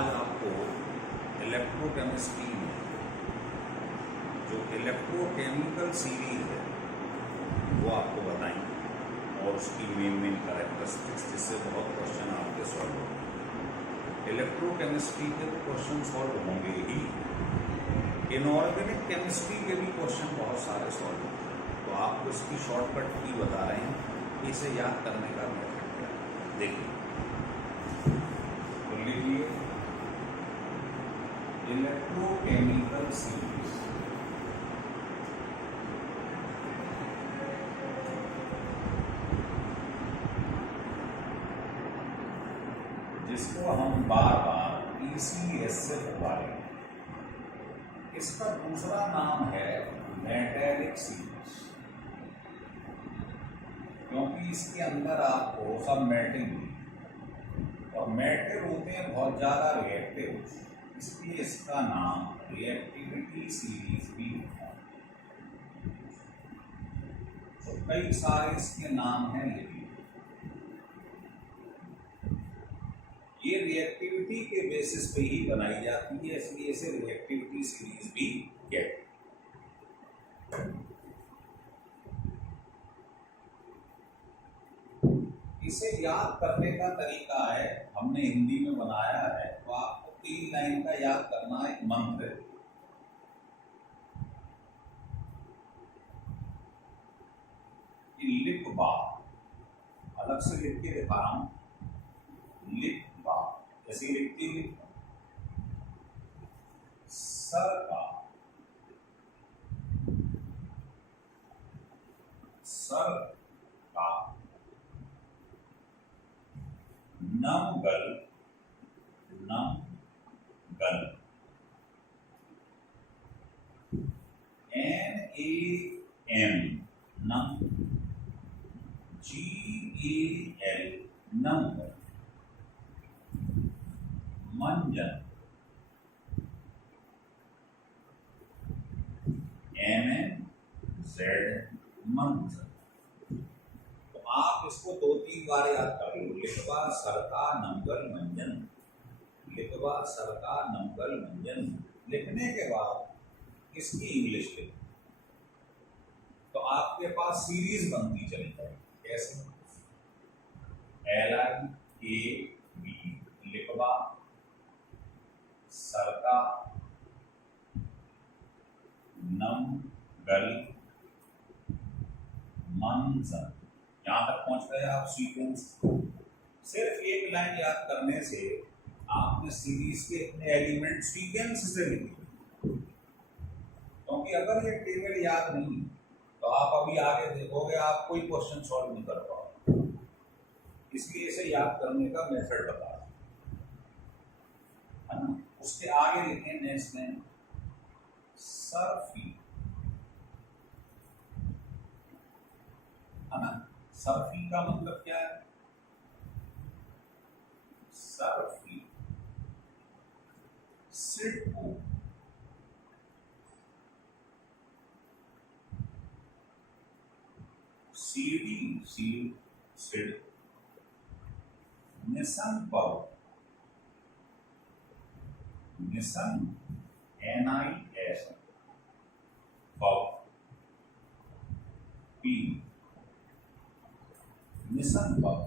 आज आपको इलेक्ट्रोकेमिस्ट्री में जो इलेक्ट्रोकेमिकल सीरीज है वो आपको बताएंगे और उसकी मेन कैरेक्टरिस्टिक्स, जिससे बहुत क्वेश्चन आपके सॉल्व होंगे। इलेक्ट्रोकेमिस्ट्री के तो क्वेश्चन सॉल्व होंगे ही, इनऑर्गेनिक केमिस्ट्री के भी क्वेश्चन बहुत सारे सॉल्व होंगे। तो आपको इसकी शॉर्टकट की बता रहे हैं, इसे याद करने का मेथड क्या है देखिए। तो लीजिए इलेक्ट्रोकेमिकल सीरीज, जिसको हम बार बार ECS से पुकारेंगे। इसका दूसरा नाम है मेटेलिक सीरीज, क्योंकि इसके अंदर आपको सब मेल्टिंग और मेटल होते हैं बहुत ज़्यादा रिएक्टिव, इसलिए इसका नाम रिएक्टिविटी सीरीज भी है। तो कई सारे इसके नाम हैं, लेकिन ये रिएक्टिविटी के बेसिस पे ही बनाई जाती है, इसलिए इसे रिएक्टिविटी सीरीज भी कहते हैं। इसे याद करने का तरीका है, हमने हिंदी में बनाया है, तो आपको 3 लाइन का याद करना एक मंत्र है। लिख बा, अलग से लिख के दिखा रहा हूं, लिख बा जैसे लिखती लिख, सर का, सर का, नमगल, नमगल, NAM, नम, GAL, नमगल, मंजन, MNZ, मंजन। तो आप इसको 2-3 बार याद कर लो। लिखवा सरका नमगल मंजन, लिखवा सरका नमगल मंजन। लिखने के बाद इसकी इंग्लिश लिख, तो आपके पास सीरीज बनती चली जाएगी। कैसे? LIKB, लिखवा सरका नमगल मंजन। यहां तक पहुंच गए आप सीक्वेंस। सिर्फ एक लाइन याद करने से आपने सीरीज के इतने एलिमेंट सीक्वेंस से लिखे, क्योंकि अगर ये टेबल याद नहीं तो आप अभी आगे देखोगे आप कोई क्वेश्चन सॉल्व नहीं कर पाओगे। इसलिए इसे याद करने का मेथड बता है ना। उसके आगे लिखे नेक्स्ट में सरफी, है ना। सरफी का मतलब क्या है? सरफी सिडको, सीडी सीड सिड, निसन पव, निसन NIS पव, पी निसन पव।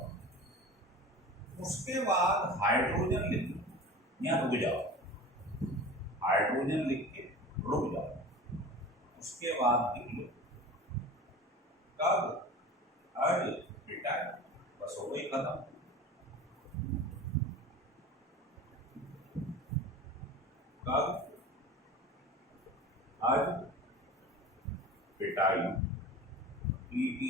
उसके बाद हाइड्रोजन लिख लो, यहाँ रुक जाओ, हाइड्रोजन लिख के रुक जाओ। उसके बाद लिख लो कब, अज, बिटाई, बस हो गई खत्म। कब, अज, बिटाई, ET।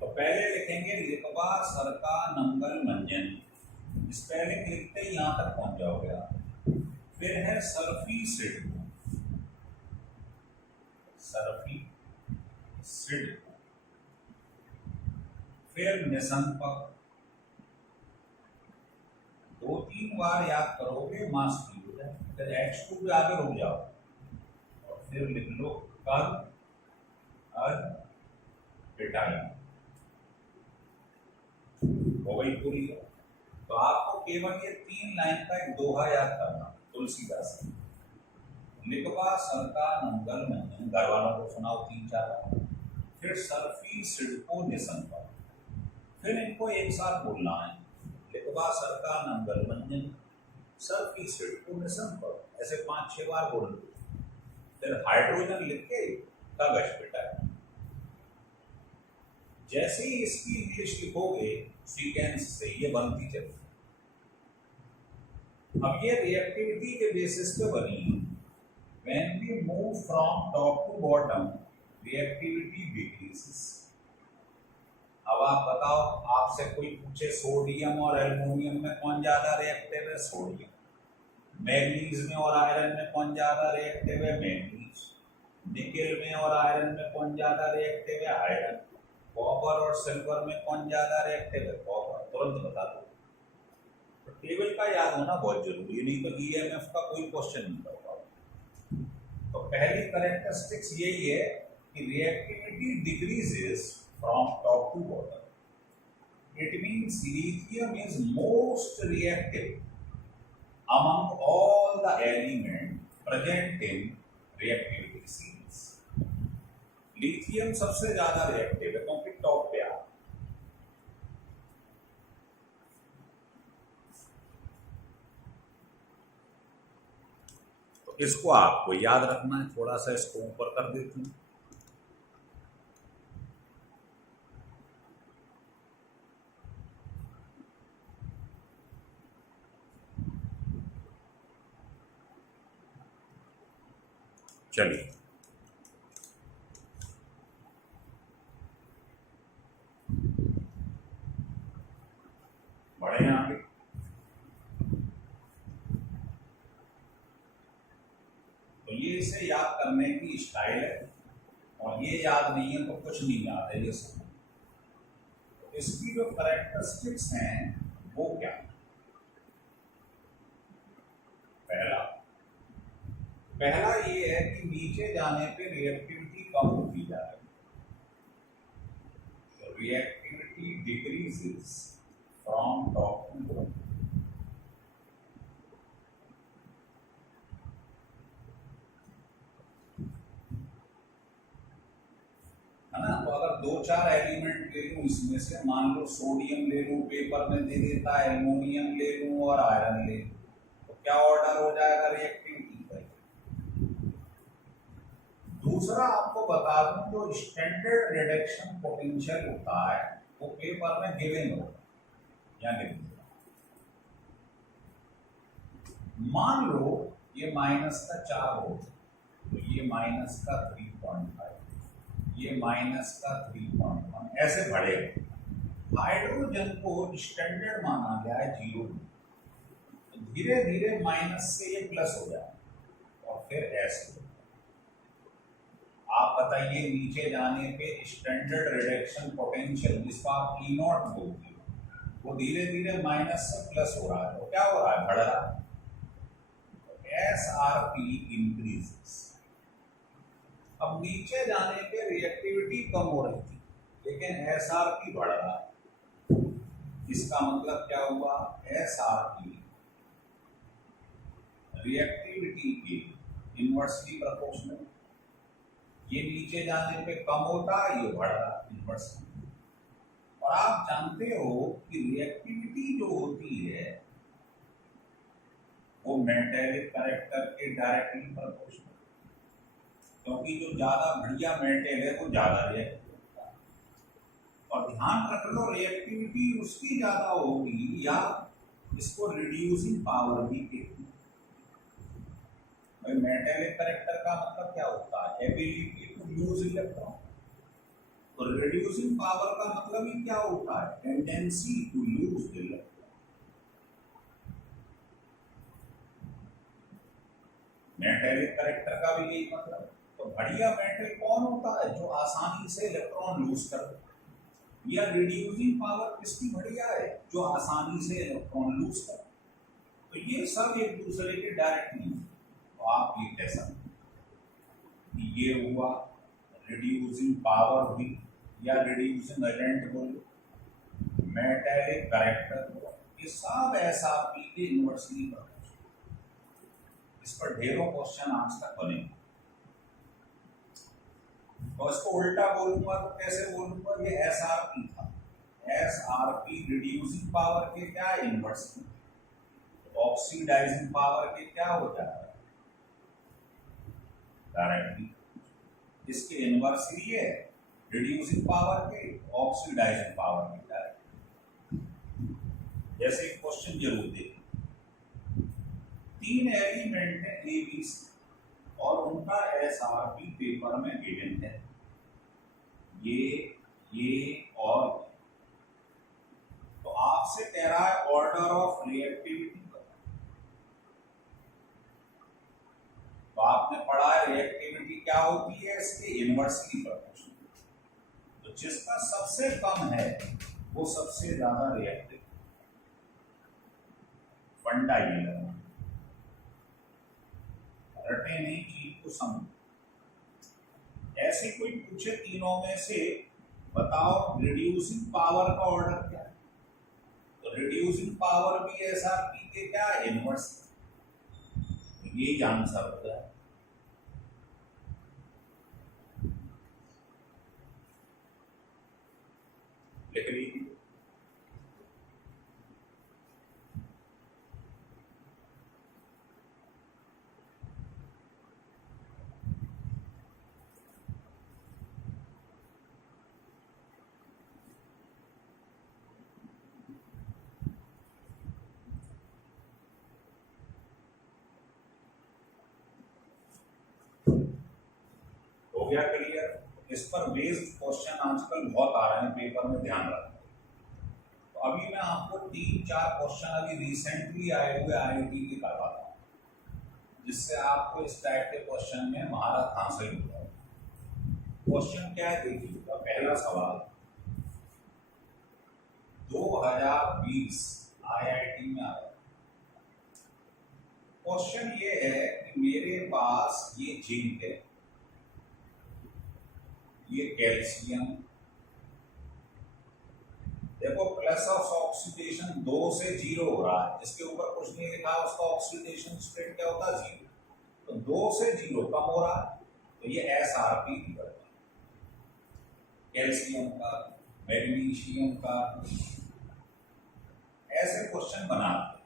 तो पहले लिखेंगे लिखवा सरका नमगल मंजन, स्पेलिंग लिखते ही यहां तक पहुंच जाओगे आप। फिर है सरफी सिडको, सरफी सिडको। फिर निसंपक, 2-3 बार याद करोगे मास्टरी हो जाए। फिर H2 पे आगे रुक जाओ और फिर लिख लो कर, अज, बिटाई, हो गई पूरी। तो आपको केवल ये 3 लाइन का एक दोहा याद करना, तुलसीदास। लिखवा सरका नंगल मंजन, घर वालों को सुनाओ 3-4 बार। फिर सरफी सिड़को निसंपा, फिर इनको एक साथ बोलना है। लिखवा सरका नंगल मंजन, सरफी सिड़को निसंपा, ऐसे 5-6 बार बोल लो। फिर हाइड्रोजन लिख के कागज पिटा। जैसे ही इसकी इंग्लिश लिखोगे सीक्वेंस से ये बनती चलती। अब ये रिएक्टिविटी के बेसिस पे बनी है। When we move from top to bottom, reactivity decreases. अब आप बताओ, आपसे कोई पूछे सोडियम और एल्युमिनियम में कौन ज्यादा रिएक्टिव है? सोडियम। मैग्नीज में और आयरन में कौन ज्यादा रिएक्टिव है? मैग्नीज। निकेल में और आयरन में कौन ज्यादा रिएक्टिव है? आयरन। कॉपर और सिल्वर में कौन ज्यादा रिएक्टिव है? कॉपर। तुरंत बता दो। तो टेबल का याद होना बहुत जरूरी है, नहीं तो ईएमएफ का कोई क्वेश्चन नहीं होगा। तो पहली कैरेक्टरिस्टिक्स यही है कि reactivity decreases from top to bottom. It means lithium is most reactive among all the elements present in reactivity series. Lithium सबसे ज्यादा रिएक्टिव है क्योंकि टॉप पे आ। तो इसको आपको याद रखना है। थोड़ा सा इसको ऊपर कर देती हूं। चलिए, बढ़े आगे। तो ये इसे याद करने की स्टाइल है, और ये याद नहीं है तो कुछ नहीं याद है। ये सब तो इसकी जो कैरेक्टरिस्टिक्स हैं वो क्या? पहला ये है कि नीचे जाने पे रिएक्टिविटी कम होती जा रही है। Reactivity decreases from top to bottom. है ना? तो अगर 2-4 एलिमेंट ले लूं, इसमें से मान लो सोडियम ले लूं, पेपर में दे देता है एल्युमिनियम ले लूं और आयरन ले लूं, तो क्या ऑर्डर हो जाएगा रिएक्टिविटी का? दूसरा आपको बता दूं, जो स्टैंडर्ड रिडक्शन पोटेंशियल होता है वो पेपर में गिवन होगा या गिवन। मान लो ये माइनस का 4 वोल्ट, तो ये माइनस का 3.5, ये माइनस का 3.1, ऐसे बढ़ेगा। हाइड्रोजन को स्टैंडर्ड माना गया है 0, तो धीरे धीरे माइनस से ये प्लस हो जाए और फिर ऐसे। आप बताइए, नीचे जाने पे स्टैंडर्ड रिडक्शन पोटेंशियल जिसको आप E नॉट बोलते हो, वो धीरे धीरे माइनस से प्लस हो रहा है, तो क्या हो रहा है? बढ़ रहा है। SRP increases. अब नीचे जाने पे रिएक्टिविटी कम हो रही थी, लेकिन SRP बढ़ रहा है। इसका मतलब क्या हुआ? SRP रिएक्टिविटी के इनवर्सली प्रोपोर्शनल। ये नीचे जाने पे कम होता है, ये बढ़ रहा है इनवर्सली। और आप जानते हो कि रिएक्टिविटी जो होती है वो मेटेलिक कैरेक्टर के डायरेक्टली प्रोपोर्शनल, क्योंकि जो ज्यादा बढ़िया मेटेल है वो ज्यादा रिएक्टिव होता है। और ध्यान रख लो, रिएक्टिविटी उसकी ज्यादा होगी या इसको रिड्यूसिंग पावर भी कहते हैं। मेटेलिक कैरेक्टर का मतलब क्या होता है? Ability to lose electron. तो रिड्यूसिंग पावर का मतलब ही क्या होता है? Tendency to lose electron. Metallic character का भी यही मतलब। तो बढ़िया मेटल कौन होता है? जो आसानी से इलेक्ट्रॉन लूज कर दे। या रिड्यूसिंग पावर किसकी बढ़िया है? जो आसानी से इलेक्ट्रॉन लूज कर। तो ये सब एक दूसरे के डायरेक्ट नहीं। तो आप ये कह सकते कि ये हुआ रिड्यूसिंग पावर भी, या रिड्यूसिंग एजेंट बोलो, मेटेलिक कैरेक्टर हुआ, ये सब एसआरपी के इन्वर्सली प्रोपोर्शनल। इस पर ढेरों क्वेश्चन आज तक बने। तो इसको उल्टा बोलूंगा तो कैसे बोलूंगा, ये एसआरपी था, एसआरपी रिड्यूसिंग पावर के क्या इन्वर्सली, ऑक्सीडाइजिंग पावर के क्या हो जाएगा डायरेक्टली, इसके इन्वर्सली है रिड्यूसिंग पावर के, ऑक्सीडाइजिंग पावर के डायरेक्टली। जैसे एक क्वेश्चन जरूर देखें, 3 एलिमेंट है ए बी सी और उनका एसआरपी पेपर में गिवन है, ये और तो आपसे कह रहा है ऑर्डर ऑफ रिएक्टिविटी। तो आपने पढ़ा है रिएक्टिविटी क्या होती है, इसके इन्वर्सली प्रोपोर्शनल। तो जिसका सबसे कम है वो सबसे ज्यादा रिएक्टिव। फंडा ये लगा, रटे नहीं चीज को समझ। ऐसे कोई पूछे तीनों में से बताओ रिड्यूसिंग पावर का ऑर्डर क्या है, तो रिड्यूसिंग पावर भी एसआरपी के क्या इनवर्स, ये आंसर होता है। लिख लीजिए, हो गया क्लियर। इस पर बेस्ड क्वेश्चन आजकल बहुत आ रहे हैं पेपर में, ध्यान रखना। तो अभी मैं आपको 3-4 क्वेश्चन अभी रिसेंटली आए हुए आईआईटी के करवाता हूँ, जिससे आपको इस टाइप के क्वेश्चन में महारत हासिल हो जाए। क्वेश्चन क्या है देखिएगा। पहला सवाल 2020 आईआईटी में आया। क्वेश्चन ये है कि मेरे पास ये जिंक है, ये कैल्शियम, देखो प्लस ऑफ ऑक्सीडेशन 2 से 0 हो रहा है, जिसके ऊपर कुछ नहीं लिखा उसका ऑक्सीडेशन स्टेट क्या होता है 0, तो 2 से 0 कम हो रहा है, तो ये एसआरपी निकलता है कैल्शियम का, मैग्नीशियम का। ऐसे क्वेश्चन बनाते हैं।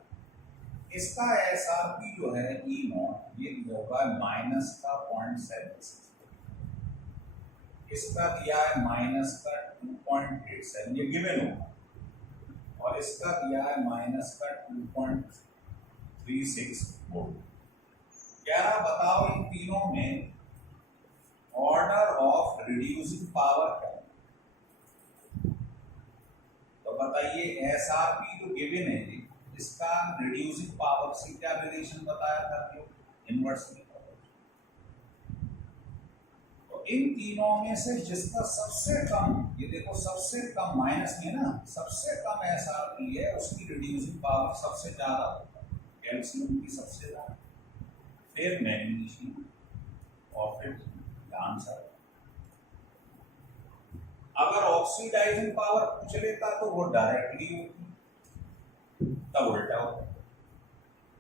इसका एसआरपी जो है ई नॉट, ये होगा माइनस का 0.76, इसका दिया है माइनस का 2.87, ये गिवन होगा, और इसका दिया है माइनस का 2.36 वोल्ट। क्या बताओ इन तीनों में ऑर्डर ऑफ रिड्यूसिंग पावर क्या है, तो बताइए एसआरपी जो गिवन है जी, इसका रिड्यूसिंग पावर से क्या रिलेशन बताया था, इनवर्सली। इन तीनों में से जिसका सबसे कम, ये देखो सबसे कम माइनस में ना, सबसे कम एसआरपी है, उसकी रिड्यूसिंग पावर सबसे ज्यादा होता है, कैल्शियम की सबसे ज्यादा, फिर मैग्नीशियम और फिर आंसर। अगर ऑक्सीडाइजिंग पावर पूछ लेता तो वो डायरेक्टली होती, तब उल्टा होता।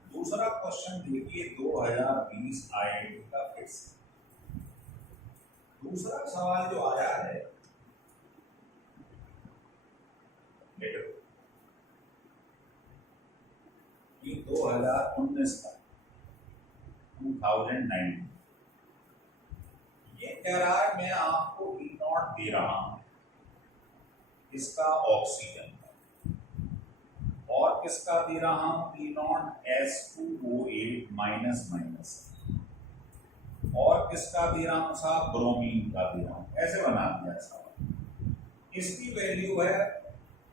दूसरा क्वेश्चन देखिए 2020 आईआईटी का फिर से दूसरा सवाल जो आया है, ये 2019 का 2019, ये कह रहा है मैं आपको ई नॉट दे रहा हूं, इसका ऑक्सीजन और किसका दे रहा हूं, ई नॉट H2O8 माइनस माइनस, और किसका दे रहा हूं साहब, ब्रोमीन का दे रहा हूं। ऐसे बना दिया सवाल। इसकी वैल्यू है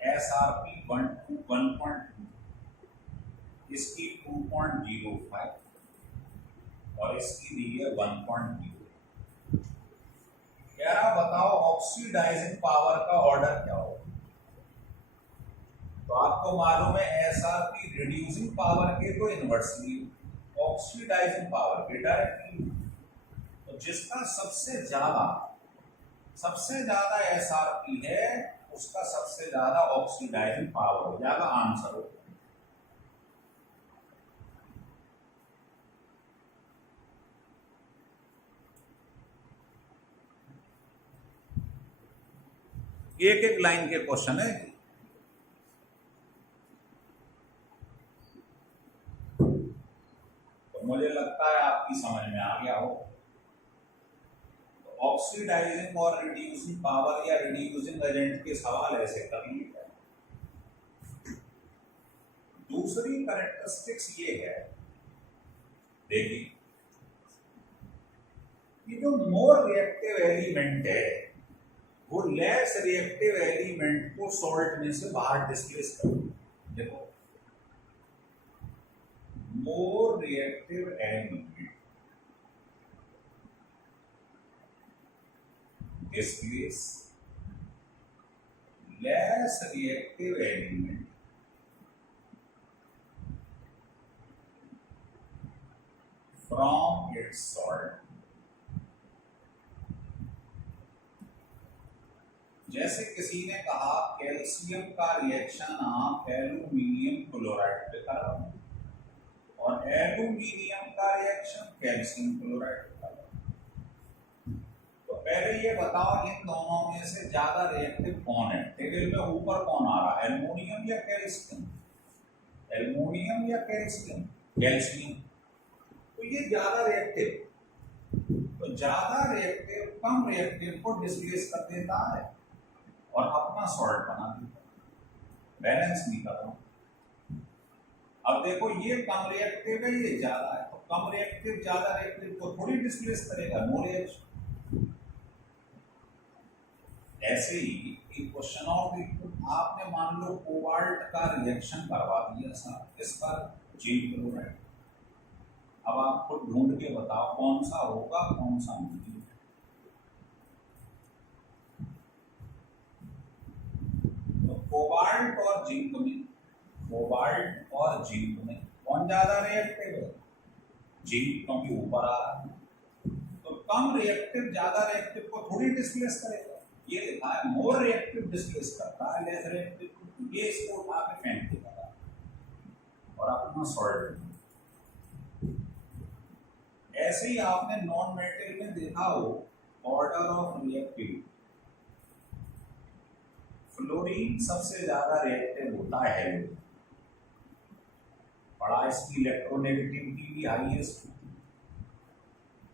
एसआरपी 1.2, इसकी 2.05 और इसकी दी है 1.0। क्या बताओ ऑक्सीडाइजिंग पावर का ऑर्डर क्या होगा, तो आपको मालूम है एसआरपी रिड्यूसिंग पावर के तो इनवर्सली, ऑक्सीडाइजिंग पावर के डायरेक्टली। तो जिसका सबसे ज्यादा एसआरपी है, उसका सबसे ज्यादा ऑक्सीडाइजिंग पावर हो जाएगा, आंसर हो। एक एक लाइन के क्वेश्चन है। तो मुझे लगता है आपकी समझ में आ गया हो। ऑक्सीडाइजिंग और रिड्यूसिंग पावर या रिड्यूसिंग एजेंट के सवाल ऐसे कर लिए। दूसरी कैरेक्टरिस्टिक्स ये है, देखिए कि जो मोर रिएक्टिव एलिमेंट है वो लेस रिएक्टिव एलिमेंट को सॉल्ट में से बाहर डिस्प्लेस कर। देखो, more reactive element displace less reactive element from its salt। जैसे किसी ने कहा कैल्शियम का रिएक्शन आप एल्यूमिनियम क्लोराइड पे कराओ और एल्यूमिनियम का रिएक्शन कैल्शियम क्लोराइड पे कराओ, तो पहले ये बताओ इन दोनों में से ज्यादा रिएक्टिव कौन है? टेबल में ऊपर कौन आ रहा है, एल्युमिनियम या कैल्शियम? एल्युमिनियम या कैल्शियम? कैल्शियम। तो ये ज्यादा रिएक्टिव, तो ज्यादा रिएक्टिव कम रिएक्टिव को डिस्प्लेस कर देता है और अपना सॉल्ट बना देता है, बैलेंस नहीं कर रहा। अब देखो ये कम रिएक्टिव है, ये ज्यादा है, तो कम रिएक्टिव ज्यादा रिएक्टिव को थोड़ी डिस्प्लेस करेगा, नो रिएक्शन। ऐसे ही क्वेश्चन ऑफ आपने मान लो कोबाल्ट का रिएक्शन करवा दिया सर इस पर जिंक क्लोराइड, अब आप खुद ढूंढ के बताओ कौन सा होगा कौन सा नहीं। तो कोबाल्ट और जिंक में, कोबाल्ट और जिंक में कौन ज्यादा रिएक्टिव है? जिंक, क्योंकि ऊपर आ रहा है, तो कम रिएक्टिव ज्यादा रिएक्टिव को थोड़ी डिस्प्लेस करेगा। ये लिखा है मोर रिएक्टिव डिस्प्लेस करता है, लेस रिएक्टिव ये इसको उठा के फेंक देगा और अपना सॉल्ट। ऐसे ही आपने नॉन मेटल में देखा हो ऑर्डर ऑफ रिएक्टिविटी, फ्लोरीन सबसे ज्यादा रिएक्टिव होता है, बड़ा इसकी इलेक्ट्रोनेगेटिविटी भी हाईएस्ट।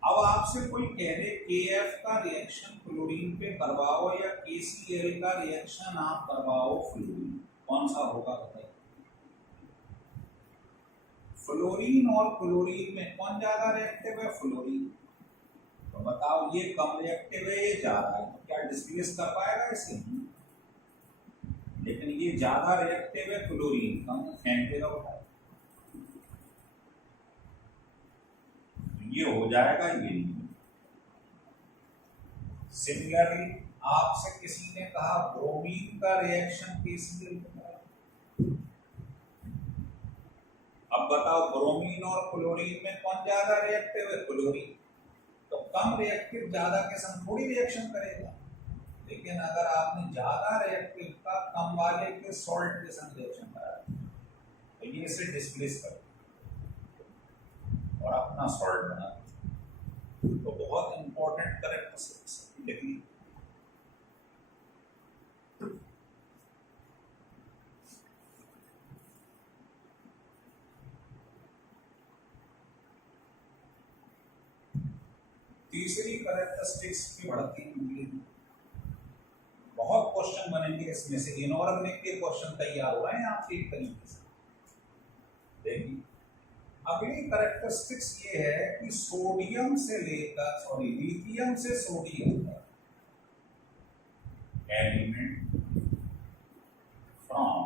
अब आपसे कोई कह दे KF का रिएक्शन क्लोरीन पे करवाओ या KCl का रिएक्शन आप करवाओ फ्लोरीन, कौन सा होगा बताइए? फ्लोरीन और क्लोरीन में कौन ज्यादा रिएक्टिव है? फ्लोरीन। तो बताओ ये कम रिएक्टिव है, ये ज्यादा है, तो क्या डिस्प्लेस कर पाएगा इसे? लेकिन ये ज्यादा रिएक्टिव है क्लोरीन, कम फेंक देगा उठा, ये हो जाएगा ये नहीं। सिमिलरली आपसे किसी ने कहा ब्रोमीन का रिएक्शन KCl, अब बताओ ब्रोमीन और क्लोरीन में कौन ज्यादा रिएक्टिव है? क्लोरीन। तो कम रिएक्टिव ज्यादा के संग थोड़ी रिएक्शन करेगा, लेकिन अगर आपने ज्यादा रिएक्टिव का कम वाले के सॉल्ट के संग रिएक्शन कराया तो ये इसे डिस्प्लेस कर और अपना सॉल्ट बना। तो बहुत इंपॉर्टेंट कैरेक्टरिस्टिक्स लिखी। तीसरी कैरेक्टरिस्टिक्स की बढ़ती हुई, बहुत क्वेश्चन बनेंगे इसमें से, इनऑर्गेनिक के क्वेश्चन तैयार हो रहे हैं आपके एक तरीके से। देखिए अगली कैरेक्टरिस्टिक्स ये है कि सोडियम से लेकर लिथियम से सोडियम तक element from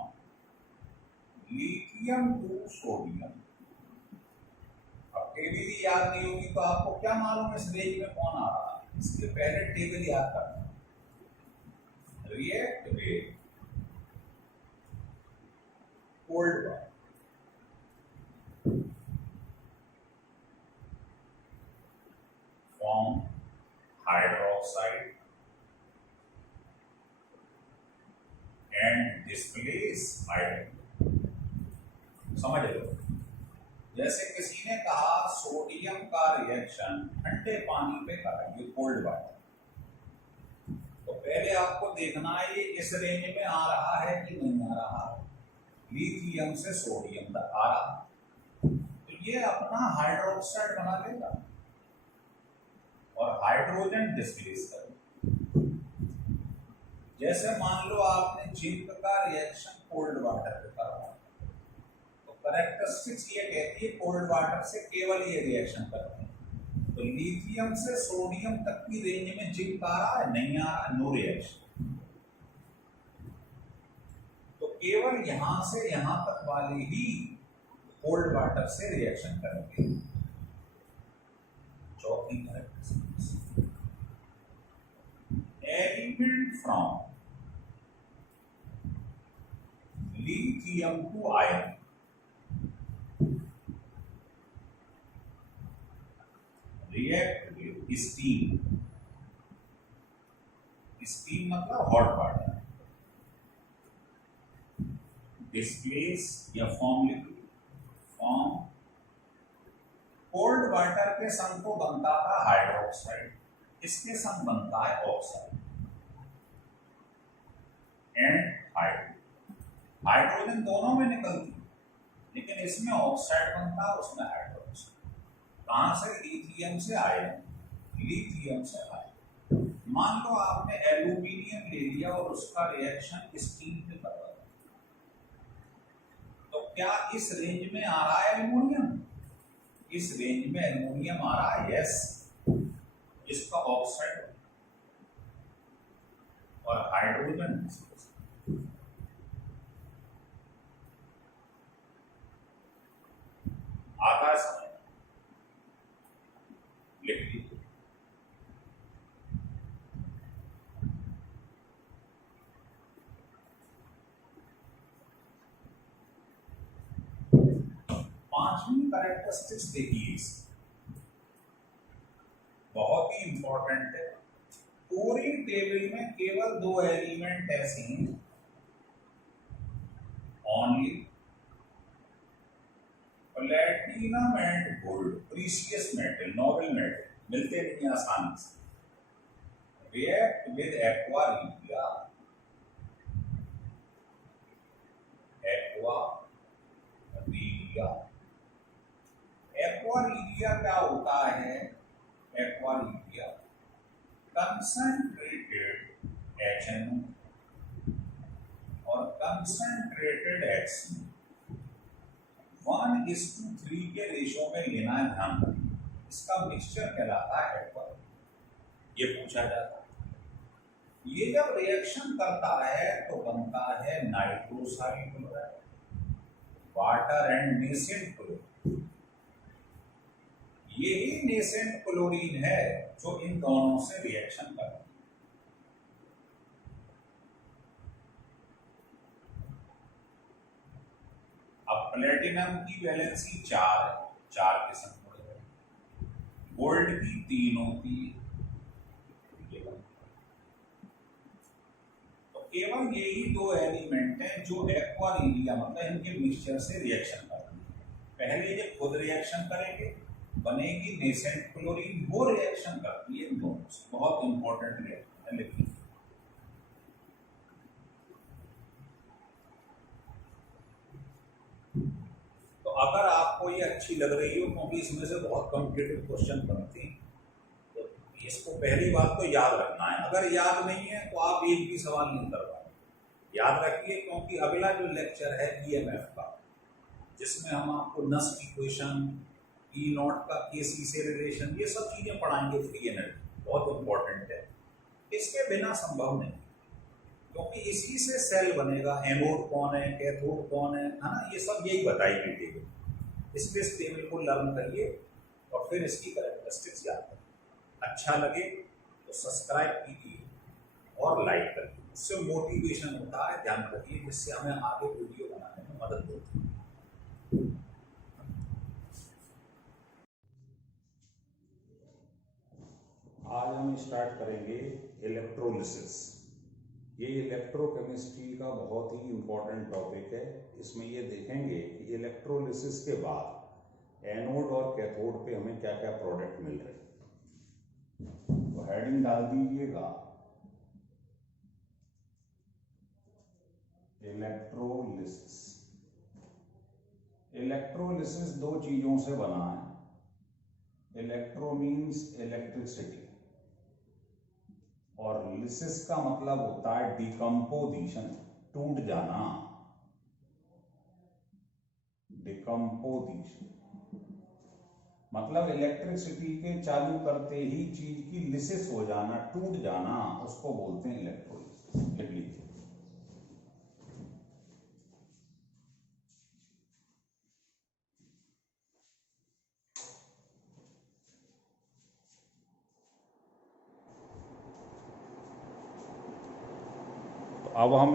lithium to sodium. अब टेबल याद नहीं होगी तो आपको क्या मालूम इस रेंज में कौन आ रहा है, इसके पहले टेबल याद करना। React with cold water, form hydroxide and displace hydrogen। समझ लो, जैसे किसी ने कहा सोडियम का रिएक्शन ठंडे पानी पे कराइए, कोल्ड वाटर, तो पहले आपको देखना है ये इस रेंज में आ रहा है कि नहीं आ रहा है। लिथियम से सोडियम तक आ रहा है तो ये अपना हाइड्रोक्साइड बना लेगा और हाइड्रोजन डिस्प्लेस करेगा। जैसे मान लो आपने जिंक का रिएक्शन कोल्ड वाटर पे करवाया तो कैरेक्टरिस्टिक्स ये कहती है कोल्ड वाटर से केवल ये रिएक्शन करते हैं। तो लिथियम से सोडियम तक की रेंज में जिंक आ रहा है, नहीं आ रहा, नो रिएक्शन। तो केवल यहां से यहां तक वाले ही कोल्ड वाटर से रिएक्शन करेंगे। चौथी characteristics, element from lithium to iron, react with steam, steam मतलब hot water, displace या form लिखिए, form कोल्ड वाटर के संग को बनता था हाइड्रोक्साइड, इसके संग बनता है ऑक्साइड एंड हाइड्रोजन दोनों में निकलती है, लेकिन इसमें ऑक्साइड बनता है, उसमें हाइड्रोक्साइड। कहां से? लिथियम से आयरन, लिथियम से आयरन। मान लो आपने एल्यूमिनियम ले लिया और उसका रिएक्शन स्टीम पे करवा दिया, तो क्या इस रेंज में आ रहा है एल्यूमिनियम? इस रेंज में एल्यूमिनियम आ रहा है, यस, इसका ऑक्साइड और हाइड्रोजन आता है समझ, लिख लीजिए। पांचवी कैरेक्टरिस्टिक्स देखिए, बहुत ही इंपॉर्टेंट है। पूरी टेबल में केवल दो एलिमेंट ऐसे हैं, only platinum and gold, precious metal, Nobel metal, मिलते नहीं आसानी से। React with aqua regia, aqua regia. Aqua regia क्या होता है? एक्वा रिजिया कंसंट्रेटेड HNO और कंसंट्रेटेड HCl 1:3 के रेशो में लेना है, ध्यान रखिए। इसका मिक्सचर कहलाता है एक्वा। ये पूछा जाता है। ये जब रिएक्शन करता है तो बनता है nitrosyl chloride, water and nascent chlorine. यही नेसेंट क्लोरीन है जो इन दोनों से रिएक्शन करता है। अब प्लेटिनम की वैलेंसी 4 है, 4 के संग पड़ेगा। गोल्ड की 3 होती है, तो केवल यही दो एलिमेंट हैं जो एक्वा रिजिया मतलब इनके मिक्सचर से रिएक्शन करते हैं। पहले जब खुद रिएक्शन करेंगे बनेगी नेसेंट क्लोरीन, वो रिएक्शन करती है इन दोनों से। बहुत इंपॉर्टेंट रिएक्शन है, लिखिए। तो अगर आपको ये अच्छी लग रही हो, क्योंकि इसमें से बहुत कॉम्पिटिटिव क्वेश्चन बनते हैं, तो इसको पहली बात तो याद रखना है। अगर याद नहीं है तो आप एक भी सवाल नहीं कर पाएंगे। याद रखिए, क्योंकि अगला जो लेक्चर है EMF का, जिसमें हम आपको नस इक्वेशन, E0 का KC से रिलेशन, ये सब चीजें पढ़ाएंगे। फ्री एनर्जी बहुत इंपॉर्टेंट है, इसके बिना संभव नहीं, क्योंकि इसी से सेल बनेगा। एनोड कौन है, कैथोड कौन है ना, ये सब यही बताएगी टेबल। इसलिए इस टेबल को लर्न करिए और फिर इसकी कैरेक्टरिस्टिक्स याद करिए। अच्छा लगे तो सब्सक्राइब कीजिए और लाइक करिए, उससे मोटिवेशन होता है, ध्यान रखिए, जिससे हमें आगे वीडियो बनाने में मदद होती है। आज हम स्टार्ट करेंगे इलेक्ट्रोलिसिस। ये इलेक्ट्रोकेमिस्ट्री का बहुत ही इम्पोर्टेंट टॉपिक है। इसमें ये देखेंगे कि इलेक्ट्रोलिसिस के बाद एनोड और कैथोड पे हमें क्या क्या प्रोडक्ट मिल रहे हैं। तो हेडिंग डाल दीजिएगा इलेक्ट्रोलिसिस। इलेक्ट्रोलिसिस दो चीजों से बना है। इलेक्ट्रो मीन्स इलेक्ट्रिसिटी और लिसिस का मतलब होता है डिकम्पोजिशन, टूट जाना, डिकम्पोजिशन। मतलब इलेक्ट्रिसिटी के चालू करते ही चीज की लिसिस हो जाना, टूट जाना, उसको बोलते हैं इलेक्ट्रोलिसिस। लिख लीजिए। तो अब हम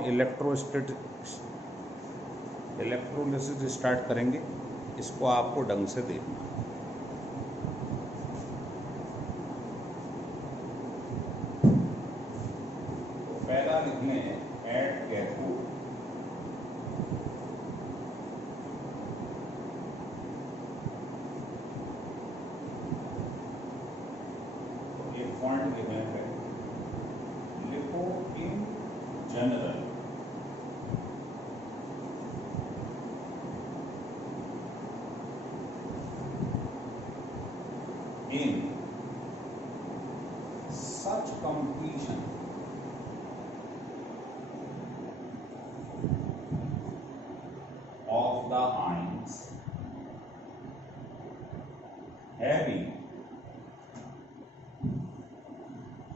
इलेक्ट्रोलिसिस स्टार्ट करेंगे। इसको आपको ढंग से देखना। तो पहला लिख लें एट कैथोड। तो एक पॉइंट लिखें है, लिखो in general in such completion of the ions having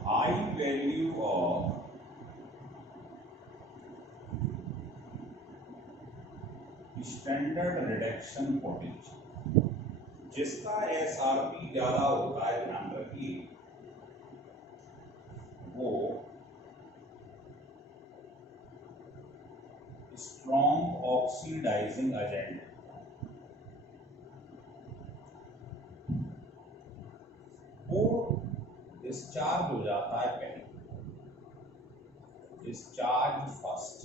high value of standard reduction potential, जिसका SRP ज्यादा होता है, ध्यान रखिए, वो स्ट्रॉन्ग ऑक्सीडाइजिंग एजेंट, वो डिस्चार्ज हो जाता है पहले, डिस्चार्ज फर्स्ट।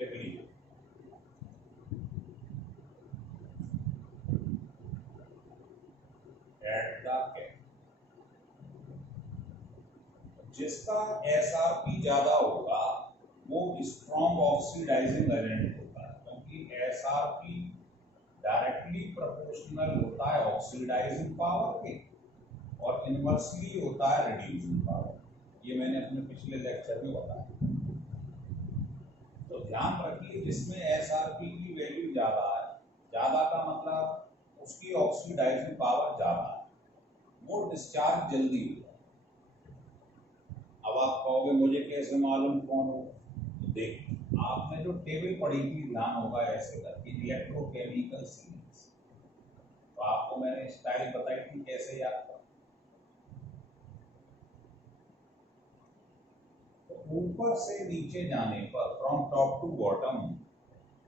लिख लीजिए। एट द कैप, जिसका SRP ज्यादा होगा वो स्ट्रॉन्ग ऑक्सीडाइजिंग एजेंट होता है, क्योंकि SRP डायरेक्टली प्रोपोर्शनल होता है ऑक्सीडाइजिंग पावर के और इनवर्सली होता है रिड्यूसिंग पावर। ये मैंने अपने पिछले लेक्चर में बताया। तो ध्यान रखिए, जिसमें SRP की वैल्यू ज्यादा है, ज्यादा का मतलब उसकी ऑक्सीडाइजिंग पावर ज्यादा है, वो डिस्चार्ज जल्दी होता है। अब आप कहोगे मुझे कैसे मालूम कौन हो? तो देखिए, आपने जो टेबल पढ़ी थी, ध्यान होगा ऐसे करके, इलेक्ट्रोकेमिकल सीरीज, तो आपको मैंने स्टाइल बताई थी कैसे याद करें। तो ऊपर से नीचे जाने पर, from top to bottom,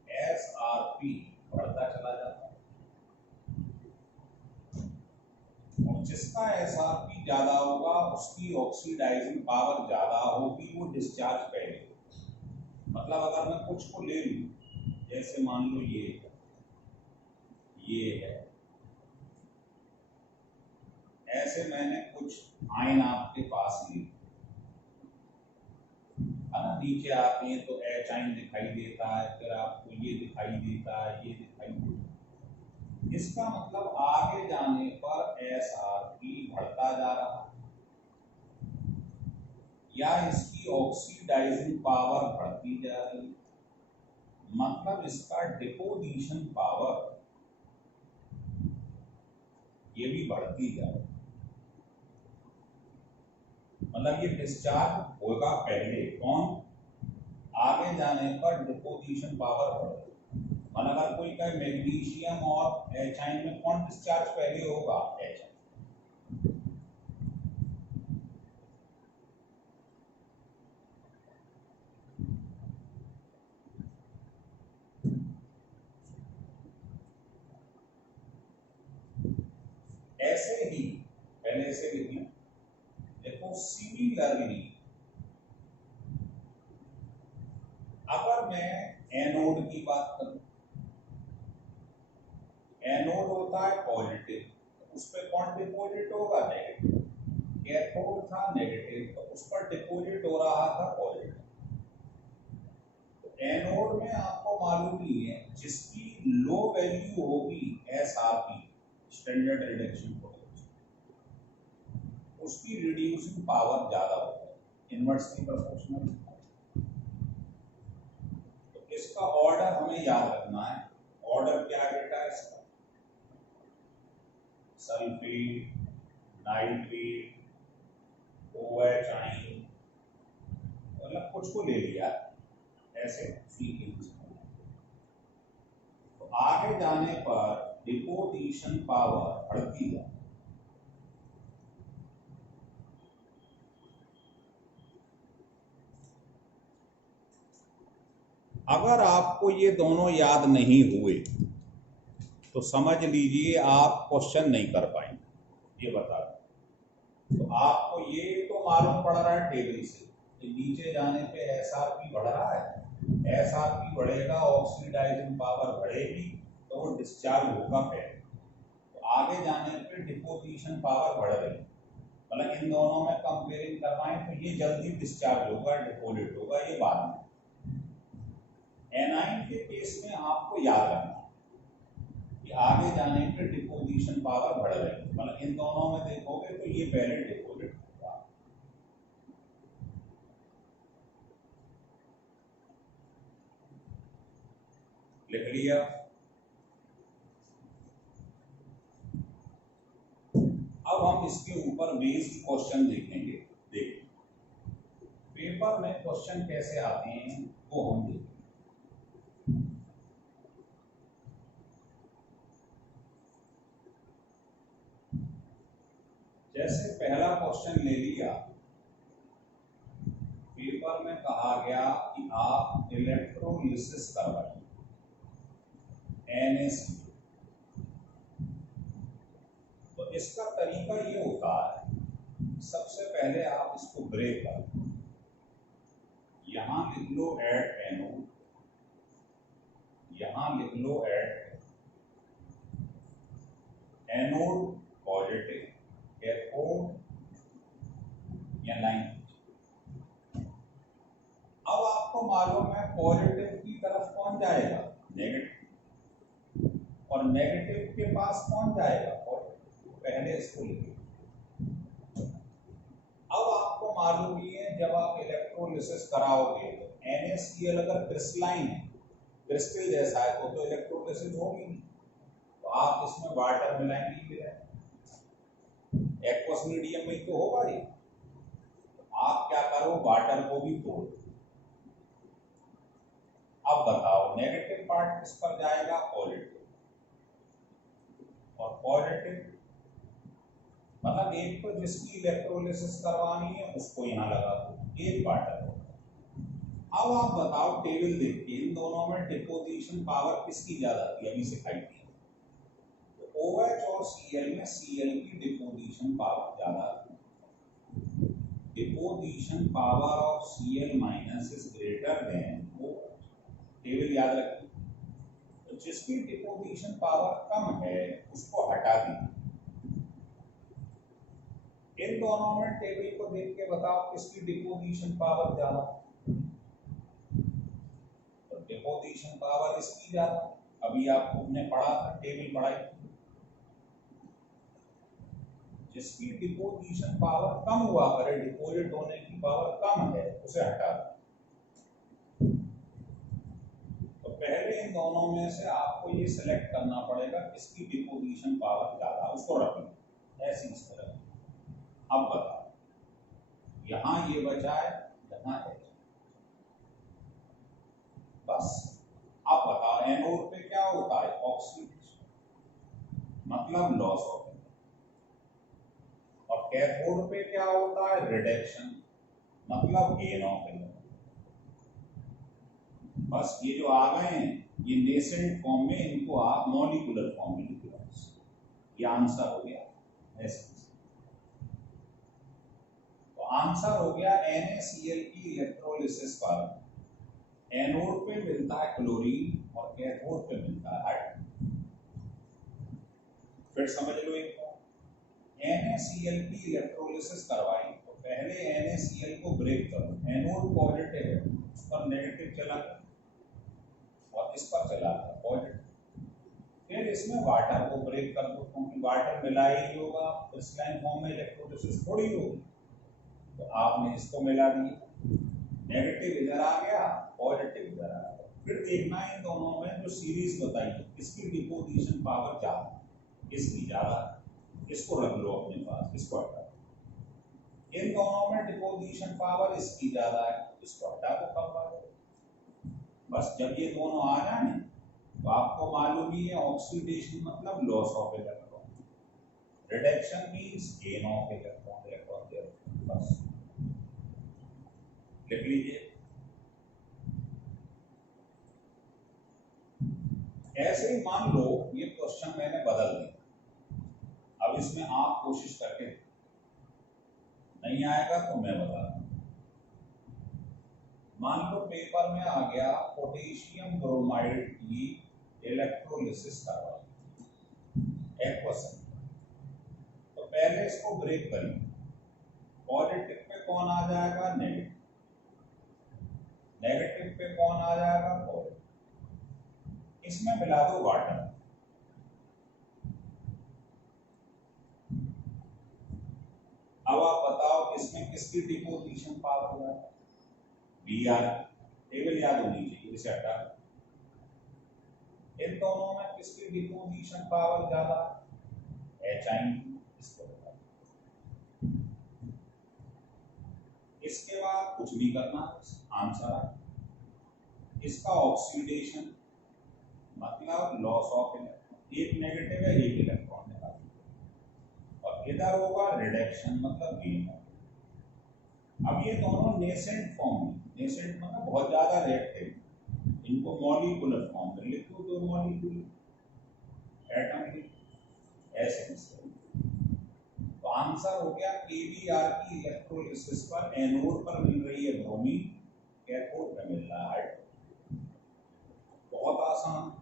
SRP बढ़ता चला जाता है, और जिसका SRP ज्यादा होगा उसकी ऑक्सीडाइजिंग पावर ज्यादा होगी, वो डिस्चार्ज पहले। मतलब अगर मैं कुछ को ले लूं, जैसे मान लो ये है, ऐसे मैंने कुछ आयन आपके पास ली, नीचे आते हैं तो H आयन दिखाई देता है, फिर आपको ये दिखाई देता है, ये दिखाई देता है। इसका मतलब आगे जाने पर SRP बढ़ता जा रहा है, या इसकी ऑक्सीडाइजिंग पावर बढ़ती जा रही है, मतलब इसका डिपोजिशन पावर ये भी बढ़ती जा रही है। मतलब ये डिस्चार्ज होगा पहले, कौन? आगे जाने पर डिपोजिशन पावर बढ़ेगी। मतलब अगर कोई कहे मैग्नीशियम और H आयन में कौन डिस्चार्ज पहले होगा? H। ऐसे ही पहले से लिखना, देखो सिमिलरली अगर मैं एनोड की बात करूं, एनोड होता है पॉजिटिव, उस पर कौन डिपोजिट होगा? नेगेटिव। कैथोड था नेगेटिव, तो उस पर डिपोजिट हो रहा था पॉजिटिव। एनोड में आपको मालूम ही है जिसकी लो वैल्यू होगी SRP, स्टैंडर्ड रिडक्शन पोटेंशियल, उसकी रिड्यूसिंग पावर ज्यादा होता है, इनवर्सली प्रोपोर्शनल। तो इसका ऑर्डर हमें याद रखना है। ऑर्डर क्या है बेटा इसका? सल्फेट, नाइट्रेट, OH आयन, मतलब कुछ को ले लिया ऐसे सीक्वेंस। तो आगे जाने पर डिपोजिशन पावर बढ़ती है। अगर आपको ये दोनों याद नहीं हुए तो समझ लीजिए आप क्वेश्चन नहीं कर पाएंगे, ये बता दें। तो आपको ये तो मालूम पड़ रहा है टेबल से कि नीचे जाने पे SRP बढ़ रहा है, SRP बढ़ेगा, ऑक्सीडाइजिंग पावर बढ़ेगी, तो वो डिस्चार्ज होगा पहले। तो आगे जाने पे डिपोजिशन पावर बढ़ रही, मतलब इन दोनों में कंपेयरिंग करवाएं तो ये जल्दी डिस्चार्ज होगा, डिपोजिट होगा, ये बाद में। एनाइन के केस में आपको याद रखना कि आगे जाने पे डिपोजिशन पावर बढ़ रही, मतलब इन दोनों में देखोगे तो ये पहले डिपोजिट होगा। लिख लिया। अब हम इसके ऊपर बेस्ड क्वेश्चन देखेंगे। देखिए पेपर में क्वेश्चन कैसे आते हैं वो हम देखेंगे। जैसे पहला क्वेश्चन ले लिया, पेपर में कहा गया कि आप इलेक्ट्रोलिसिस करवाइए NaCl। तो इसका तरीका ये होता है, सबसे पहले आप इसको ब्रेक कर, यहां लिख लो एट एनोड, यहां लिख लो एट एनोड पॉजिटिव, कैथोड या लाइन। अब आपको मालूम है पॉजिटिव की तरफ कौन जाएगा? नेगेटिव, और नेगेटिव के पास कौन जाएगा? पॉजिटिव। पहले इसको लिखिए। अब आपको मालूम ही है जब आप इलेक्ट्रोलिसिस कराओगे तो NaCl अगर क्रिस्टलाइन है, क्रिस्टल जैसा है, तो इलेक्ट्रोलिसिस होगी नहीं, तो आप इसमें वाटर मिलाएंगे, एक्वस मीडियम में तो होगा ही। आप क्या करो, वाटर को भी तोड़। अब बताओ नेगेटिव पार्ट किस पर जाएगा? पॉजिटिव। और पॉजिटिव मतलब एक तो जिसकी इलेक्ट्रोलिसिस करवानी है उसको यहाँ लगा दो, एक वाटर होगा। अब आप बताओ टेबल देखिए, इन दोनों में डिपोजिशन पावर किसकी ज्यादा थी? अभी सिखाई थी। तो OH और Cl में Cl की डिपोजिशन पावर ज्यादा थी। Deposition power of Cl minus is greater than OH। Table याद रखिए। तो जिसकी डिपोजिशन पावर कम है उसको हटा दीजिए। इन दोनों में टेबल को देख के बताओ किसकी डिपोजिशन पावर ज्यादा? तो डिपोजिशन पावर इसकी ज्यादा। अभी आपने पढ़ा था, टेबल पढ़ाई, जिसकी डिपोजिशन पावर कम हुआ करे, डिपोजिट होने की पावर कम है, उसे हटा दो। तो पहले इन दोनों में से आपको ये सिलेक्ट करना पड़ेगा किसकी डिपोजिशन पावर ज्यादा, उसको रखना ऐसी इस तरह। अब बताओ, यहां ये बचा है, यहां है, बस। अब बताओ एनोड पे क्या होता है? ऑक्सीडेशन, मतलब लॉस ऑफ एनर्जी। और कैथोड पे क्या होता है? रिडक्शन, मतलब गेन ऑफ एनर्जी। बस ये जो आ गए हैं ये नेसेंट फॉर्म में, इनको आप मॉलिक्यूलर फॉर्म में लिख लो। ये आंसर हो गया ऐसे। तो आंसर हो गया NaCl की इलेक्ट्रोलिसिस पर एनोड पे मिलता है क्लोरीन और कैथोड पे मिलता है हाइड्रोजन। फिर समझ लो एक बार, NaCl की इलेक्ट्रोलिसिस करवाई तो पहले NaCl को ब्रेक करो, एनोड पॉजिटिव है, उस पर नेगेटिव चला गया और इस पर चला गया पॉजिटिव। फिर इसमें वाटर को ब्रेक कर दो, क्योंकि वाटर मिला ही होगा, क्रिस्टलाइन फॉर्म में इलेक्ट्रोलिसिस थोड़ी होगी, तो आपने इसको मिला दिया, नेगेटिव इधर आ गया, पॉजिटिव इधर आ गया। फिर देखना इन दोनों में जो सीरीज बताई इसकी डिपोजिशन पावर ज्यादा, इसकी ज्यादा, इसको रख लो अपने पास, इसको हटा दो। इन दोनों में डिपोजिशन पावर इसकी ज्यादा है, इसको हटा दो, कम आ जाए। बस जब ये दोनों आ जाए तो आपको मालूम ही है ऑक्सीडेशन मतलब loss of electron, reduction means gain of electron, electron बस लिख लीजिए। ऐसे ही मान लो ये क्वेश्चन मैंने बदल दिया, अब इसमें आप कोशिश करके, नहीं आएगा तो मैं बता दूं। मान लो पेपर में आ गया पोटेशियम ब्रोमाइड की इलेक्ट्रोलिसिस करवाई एक्वसन, तो पहले इसको ब्रेक करिए, पॉजिटिव पे कौन आ जाएगा, नेगेटिव, नेगेटिव पे कौन आ जाएगा, पॉजिटिव, इसमें मिला दो वाटर। अब आप बताओ इसमें किसकी डिपोजिशन पावर है, Br, टेबल याद होनी चाहिए, इसे हटा। इन दोनों में किसकी डिपोजिशन पावर ज्यादा, HI, इसको बता। इसके बाद कुछ भी करना, आंसर इसका ऑक्सीडेशन मतलब लॉस ऑफ इलेक्ट्रॉन, एक नेगेटिव है एक इलेक्ट्रॉन निकाल, और इधर होगा रिडक्शन मतलब गेन। अब ये दोनों नेसेंट फॉर्म में, नेसेंट मतलब बहुत ज्यादा रिएक्टिव, इनको मॉलिक्यूलर फॉर्म में लिख दो, दो मॉलिक्यूल एटम ऐसे। तो आंसर हो गया KBr की इलेक्ट्रोलिसिस पर एनोड पर मिल रही है ब्रोमीन, कैथोड पर मिल रहा है हाइड्रोजन। बहुत आसान।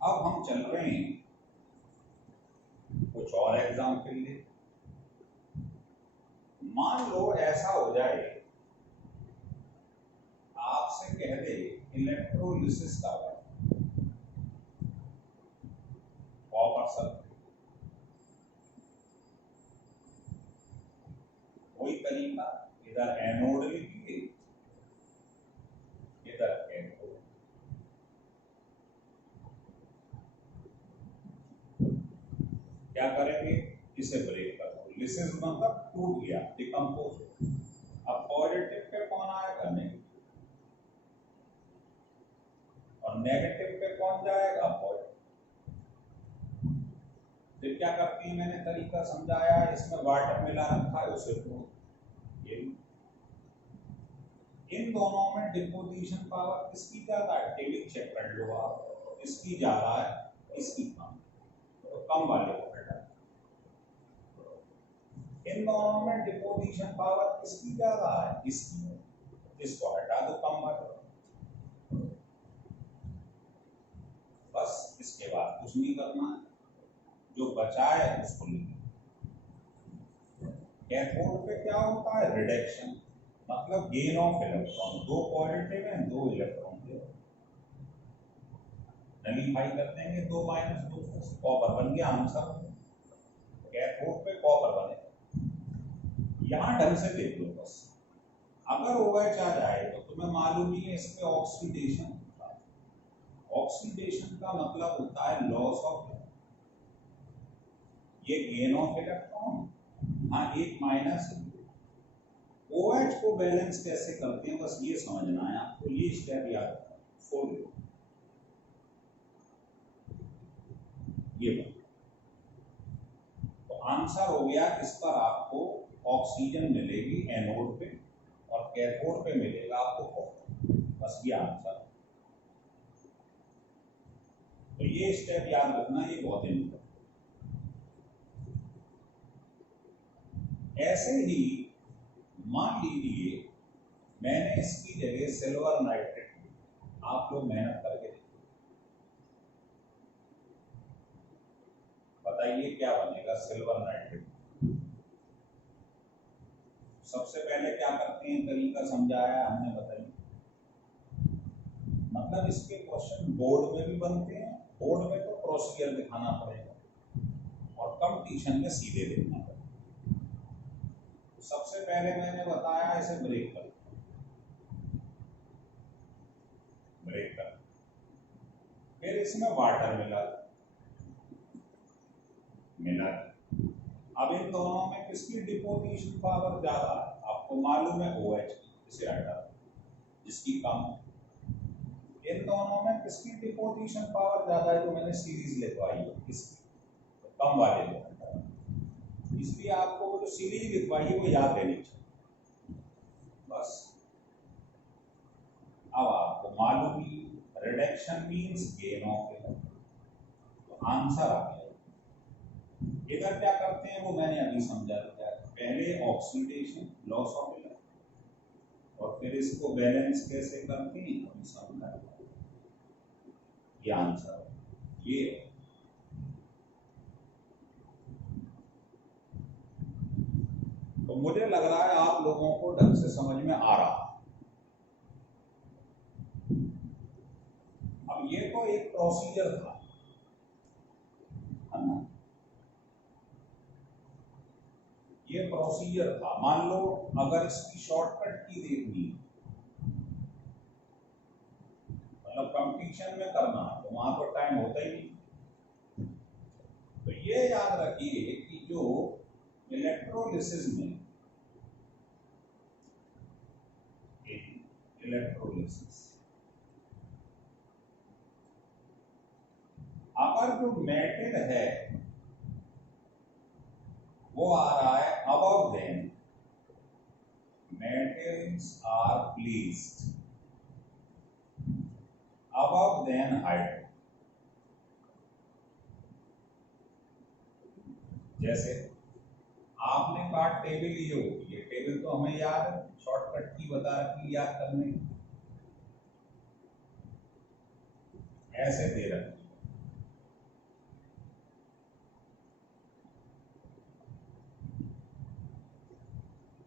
अब हम चल रहे हैं कुछ और एग्जाम के लिए। मान लो ऐसा हो जाए आपसे कह दे इलेक्ट्रोलिसिस का कॉपर सल्फेट, कोई तरीका, इधर एनोड लिखिए इधर कैथोड, क्या करेंगे, इसे ब्रेक कर दो, लिसिस मतलब टूट गया, डिकम्पोज। अब पॉजिटिव पे कौन आएगा, नेगेटिव, और नेगेटिव पे कौन जाएगा, पॉजिटिव। फिर क्या करती है, मैंने तरीका समझाया, इसमें वाटर मिला रखा है उसे तो ये। इन दोनों में डिपोजिशन पावर किसकी ज्यादा है, टेबल चेक कर लो आप, इसकी ज्यादा है, इसकी कम, तो कम वाले को हटा। इन दोनों में डिपोजिशन पावर किसकी ज्यादा है, इसकी, इसको हटा दो, कम वाले। बस इसके बाद कुछ नहीं करना है, जो बचा है उसको लिखना। कैथोड पे क्या होता है, रिडक्शन मतलब गेन ऑफ इलेक्ट्रॉन, दो पॉजिटिव है दो इलेक्ट्रॉन दे, नलीफाई कर देंगे, दो माइनस दो, कॉपर बन गया आंसर। कैथोड पे कॉपर बने। यहां ढंग से देख लो बस, अगर OH आ जाए तो तुम्हें मालूम ही है इसमें ऑक्सीडेशन होता है, ऑक्सीडेशन का मतलब होता है लॉस ऑफ, ये गेन ऑफ इलेक्ट्रॉन, हाँ एक माइनस। OH को बैलेंस कैसे करते हैं बस ये समझना है आपको, ये स्टेप याद रखना, फॉलो ये बात। तो आंसर हो गया, इस पर आपको ऑक्सीजन मिलेगी एनोड पे और कैथोड पे मिलेगा आपको कॉपर, बस ये आंसर। तो ये स्टेप याद रखना, ये बहुत इंपॉर्टेंट। ऐसे ही मान लीजिए मैंने इसकी जगह सिल्वर नाइट्रेट, आप लोग मेहनत करके देखिए, बताइए क्या बनेगा सिल्वर नाइट्रेट। सबसे पहले क्या करते हैं, तरीका समझाया हमने, बताइए। मतलब इसके क्वेश्चन बोर्ड में भी बनते हैं, बोर्ड में तो प्रोसीजर दिखाना पड़ेगा और कंपटीशन में सीधे देखना पड़ेगा। तो सबसे पहले मैंने बताया इसे ब्रेक कर, फिर इसमें वाटर मिला। अब इन दोनों में किसकी डिपोजिशन पावर ज्यादा है, आपको मालूम है OH की, इसे हटा जिसकी कम है। इन दोनों में किसकी डिपोजिशन पावर ज्यादा है, जो मैंने सीरीज लिखवाई है, किसकी, तो कम वाले को हटा। इसलिए आपको वो जो सीरीज लिखवाई है वो याद रहनी चाहिए बस। अब आपको मालूम ही reduction means gain of energy, तो आंसर आ गया। इधर क्या करते हैं वो मैंने अभी समझा दिया, पहले ऑक्सीडेशन लॉस ऑफ एनर्जी और फिर इसको बैलेंस कैसे करते हैं अभी समझा। ये आंसर ये। तो मुझे लग रहा है आप लोगों को ढंग से समझ में आ रहा। अब ये तो एक प्रोसीजर था, है ना, ये प्रोसीजर था। मान लो अगर इसकी शॉर्टकट की देखनी, मतलब कंपटीशन में करना है तो वहां पर टाइम होता ही नहीं। तो ये याद रखिए कि जो इलेक्ट्रोलिसिस में, इलेक्ट्रोलिसिस अगर जो मेटल है वो आ रहा है above then, metals are placed above than hydro। जैसे आपने कहा टेबल ये होती है, टेबल तो हमें याद है, शॉर्टकट की बता रखी, याद करने ऐसे दे रखी।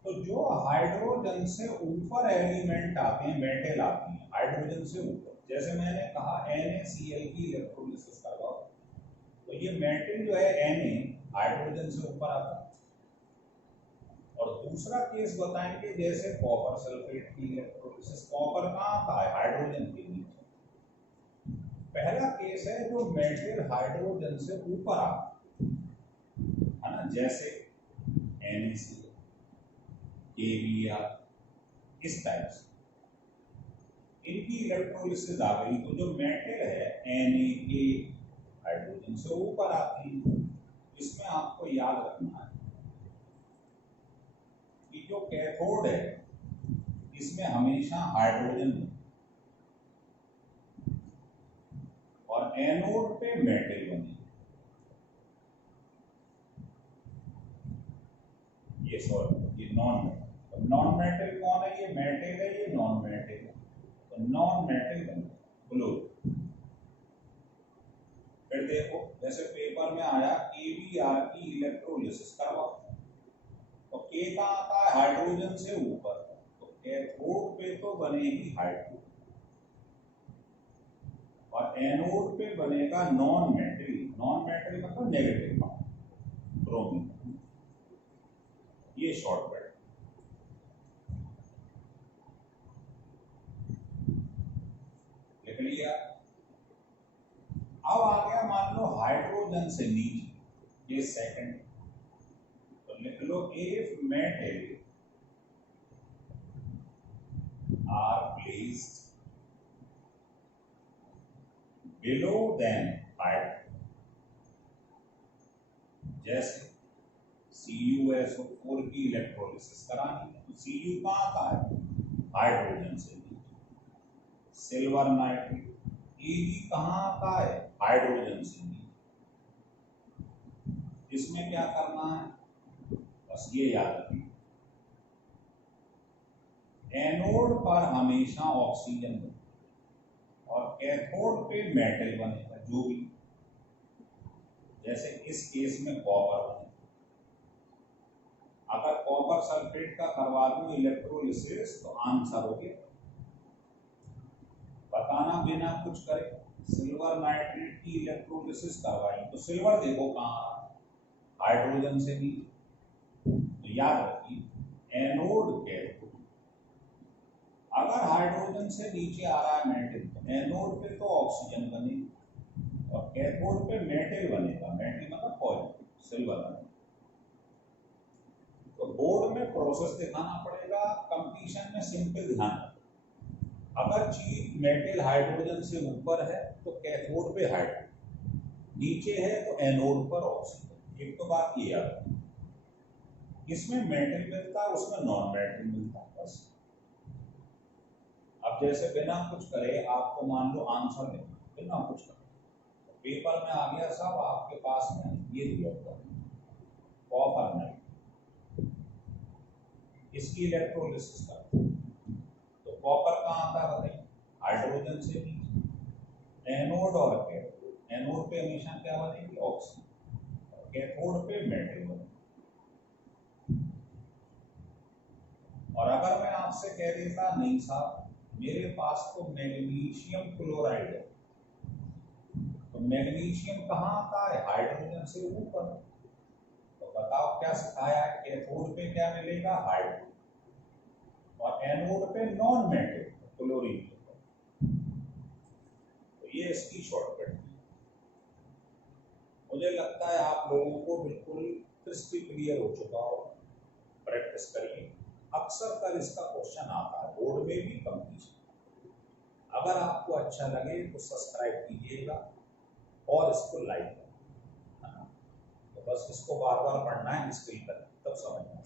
तो जो हाइड्रोजन से ऊपर एलिमेंट आते हैं, मेटल आते हैं हाइड्रोजन से ऊपर, जैसे मैंने कहा NaCl की इलेक्ट्रोलिसिस करवाओ, तो ये मेटल जो है Na हाइड्रोजन से ऊपर आता है। और दूसरा केस बताएंगे जैसे कॉपर सल्फेट की इलेक्ट्रोलिसिस, कॉपर कहाँ आता है, हाइड्रोजन के नीचे। पहला केस है जो मेटल हाइड्रोजन से ऊपर आता है ना, जैसे NaCl, KBr, इस टाइप से इनकी इलेक्ट्रोलिसिस आ गई, तो जो मेटल है Na हाइड्रोजन से ऊपर आती है। इसमें आपको याद रखना है कि जो कैथोड है इसमें हमेशा हाइड्रोजन और एनोड पे मेटल बने। ये सॉरी, ये नॉन मेटल, तो नॉन मेटल कौन है, ये मेटल है, ये नॉन मेटल है, तो नॉन मेटल बने ब्लू। फिर देखो जैसे पेपर में आया KBr की इलेक्ट्रोलिसिस करवाओ, तो K का आता है हाइड्रोजन से ऊपर, तो कैथोड पे तो बनेगी हाइड्रोजन और एनोड पे बनेगा नॉन मेटल। नॉन मेटल मतलब नेगेटिव ब्रोमीन। ये शॉर्टकट लिख लिया। अब आ गया मान लो हाइड्रोजन से नीचे, ये सेकंड, तो लिख लो if metal are placed below than hydrogen, जैसे CuSO4 की इलेक्ट्रोलिसिस करानी है, तो Cu कहाँ का है, हाइड्रोजन से नीचे। सिल्वर नाइट्रेट Ag कहाँ का है, हाइड्रोजन से नीचे। इसमें क्या करना है, बस ये याद रखिए, एनोड पर हमेशा ऑक्सीजन, और कैथोड पे मेटल बनेगा, जो भी, जैसे इस केस में कॉपर बनेगा। अगर कॉपर सल्फेट का करवा दूं इलेक्ट्रोलिसिस तो आंसर हो गया, बताना बिना कुछ करे। सिल्वर नाइट्रेट की इलेक्ट्रोलिसिस करवाई तो सिल्वर देखो कहाँ, हाइड्रोजन से भी। तो याद रखिए एनोड कैथोड, अगर हाइड्रोजन से नीचे आ रहा है मेटल तो एनोड पे तो ऑक्सीजन बनेगी और कैथोड पे मेटल बनेगा। मेटल मतलब पॉजिटिव, सिल्वर बनेगा। तो बोर्ड में प्रोसेस दिखाना पड़ेगा, कंपटीशन में सिंपल ध्यान रखना। अगर चीज मेटल हाइड्रोजन से ऊपर है तो कैथोड पे हाइड्रोजन, नीचे है तो एनोड पर ऑक्सीजन। एक तो बात ये याद रखना, इसमें मेटल मिलता है उसमें नॉन मेटल मिलता है, बस। अब जैसे बिना कुछ करे आपको मान लो आंसर देना, बिना कुछ करे तो पेपर में आ गया साहब आपके पास में ये दिया हुआ कॉपर नाइट, इसकी इलेक्ट्रोलिसिस करते हैं तो कॉपर कहाँ आता है बताइए, हाइड्रोजन से नीचे। एनोड और कैथोड, एनोड पे हमेशा क्या बनेगी, ऑक्सीजन, और कैथोड पे मेटल बनेगी। और अगर मैं आपसे कह देता नहीं साहब मेरे पास तो मैग्नीशियम क्लोराइड है, तो मैग्नीशियम कहाँ आता है, हाइड्रोजन से ऊपर। तो बताओ क्या सिखाया है, कैथोड पे क्या मिलेगा, हाइड्रोजन, और एनोड पे नॉन मेटल क्लोरीन। तो ये इसकी शॉर्टकट है। मुझे लगता है आप लोगों को बिल्कुल क्रिस्टल क्लियर हो चुका हो। प्रैक्टिस करिए, अक्सर कर इसका क्वेश्चन आता है बोर्ड में भी, कंपटीशन। अगर आपको अच्छा लगे तो सब्सक्राइब कीजिएगा और इसको लाइक करें, है ना। तो बस इसको बार बार पढ़ना है, स्किल करें, तब समझ में